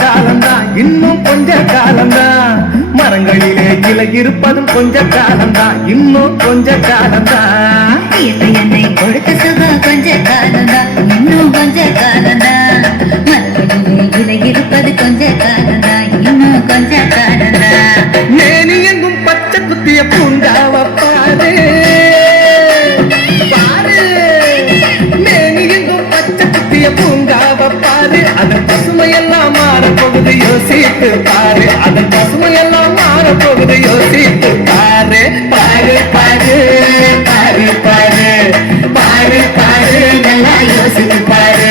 காலம்தான், இன்னும் கொஞ்ச காலம்தான். மரங்களிலே கிளை இருப்பதும் கொஞ்ச காலம்தான், இன்னும் கொஞ்ச காலம்தான். என்னை கொடுத்த சுகம் கொஞ்ச காலம்தான், இன்னும் கொஞ்ச காலம்தான். மரங்களிலே கிளை இருப்பது கொஞ்ச காலம்தான், இன்னும் கொஞ்ச காலம்தான். மேனி எங்கும் பச்சை குத்திய பூண்டாவ பாரு பாரு, மேனி எங்கும் பச்சை குத்திய பூண்டாவ பாரு. அதன் பசுமையெல்லாம் மாறப்போகுது யோசித்து பாரு, அதன் பசுமையெல்லாம் மாறப்போகுது யோசித்து பாரு. பாரு பாரு பாரு பாரு பாரு பாரு, நல்லா யோசித்து பாரு.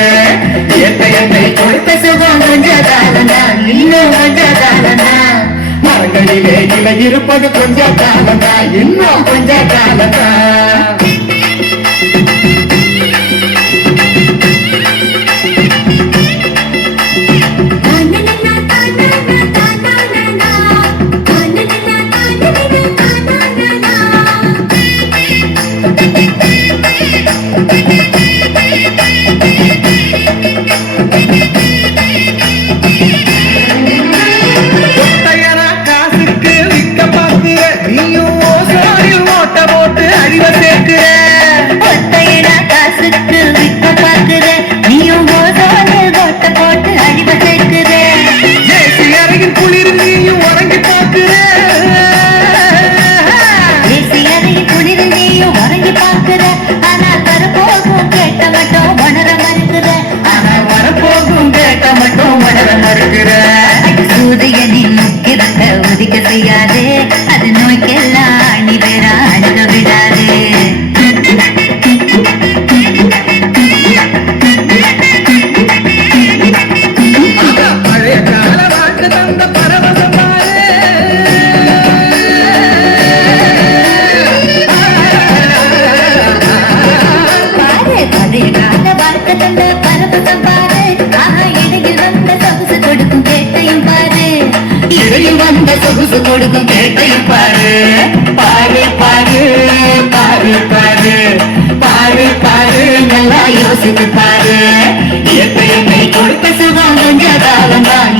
என்னை கொடுத்த சுகம் கொஞ்ச காலம்தான், இன்னும் கொஞ்ச காலம்தான். மரங்களிலே இலை இருப்பது கொஞ்ச காலம்தான், இன்னும் கொஞ்ச காலம்தான். உதிக்க செய்யாதே, அது நோய்க்கெல்லாம் அணி வேற அழுக விடாதே. பழைய கால வாக்கு தந்த பரவசம் பாரு, பழைய கால வாக்கு தந்த பரவசம் பாரு. இடையில் வந்த சொகுசு கொடுக்கும் கேட்டையும் பாரு, இடையில் வந்த சொகுசு கொடுக்கும் கேட்டையும் பாரு. பாரு பாரு பாரு பாரு பாரு பாரு, நல்லா யோசித்து பாரு.